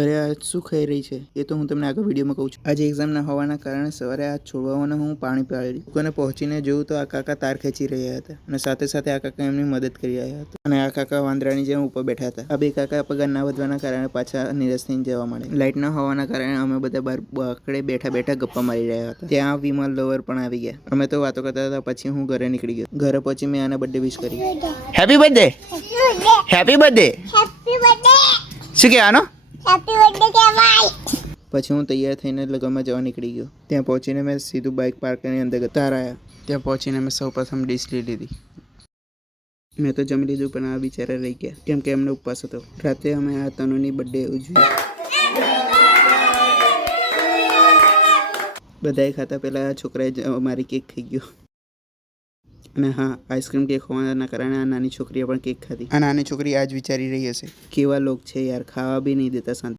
અરે આ શું ખાઈ રહી છે એ તો હું તમને આગળ વિડીયોમાં કહું છું। આજે એક્ઝામ ના હોવાના કારણે સવારે આ છોડવાઓને હું પાણી પાડી લોકોને પહોંચીને જોયું તો આ કાકા તાર ખેંચી રહ્યા હતા અને સાથે સાથે આ કાકા એમની મદદ કરી રહ્યા હતા અને આ કાકા વાંદરાની જેમ ઉપર બેઠા હતા। આ બે કાકા પગાર ના વધવાના કારણે પાછા નિરાશ થઈને જવા માંડ્યા। લાઇટ ના હોવાના કારણે અમે બધા બહાર બાકડે બેઠા બેઠા ગપ્પા મારી રહ્યા હતા। ત્યાં વિમલ લવર પણ આવી ગયા। અમે તો વાતો કરતા હતા। પછી હું ઘરે નીકળી ગયો। ઘરે પહોંચી મેં આને બર્થડે વિશ કરી। Happy birthday, happy birthday, happy birthday શું કહેવાનો? હેપી બર્થડે કહેવાય। પછી હું તૈયાર થઈને લગ્નમાં જવા નીકળી ગયો। ત્યાં પહોંચીને મેં સીધું બાઇક પાર્ક કરીને અંદર તાર આવ્યા। ત્યાં પહોંચીને મેં સૌપ્રથમ ડીશ લઈ લીધી। મેં તો જમી લીધું પણ આ બિચારા રહી ગયા કેમ કે એમને ઉપવાસ હતો। રાતે અમે આ તનુની બર્થડે ઉજવી। બધાએ ખાતા પહેલાં આ છોકરાએ મારી કેક ખાઈ ગયો અને હા, આઈસ્ક્રીમ કેક હોવાના કારણે આ નાની છોકરીએ પણ કેક ખાધી। આ નાની છોકરી આજ વિચારી રહી હશે કેવા લોક છે યાર, ખાવા બી નહીં દેતા શાંતિ।